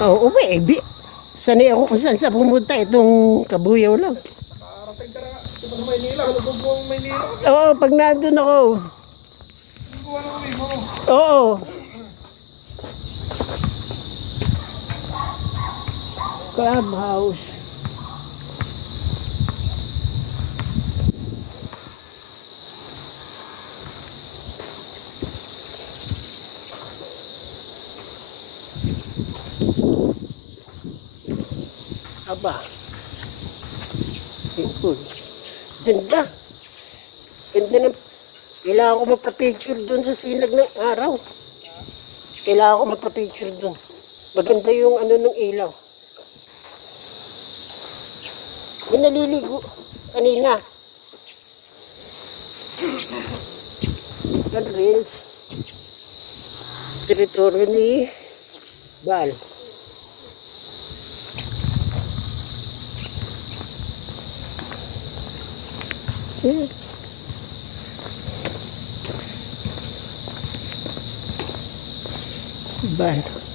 Oo, baby. Sanay ako kung saan sa pumunta. Itong kabuyaw lang. Nakarating ka na nga. Di ba sa Maynila? Lubog mo ang Maynila. Oo, pag nandun ako. Hindi ko alam mo. Oo. Clubhouse. Aba. Cool. Ganda. Ganda ng... Kailangan ko magpa-picture doon sa sinag ng araw. Kailangan ko magpa-picture doon. Maganda yung ano ng ilaw. Yung naliligo. Kanina. Yan rails. Teritoryo ni Bal. Bal.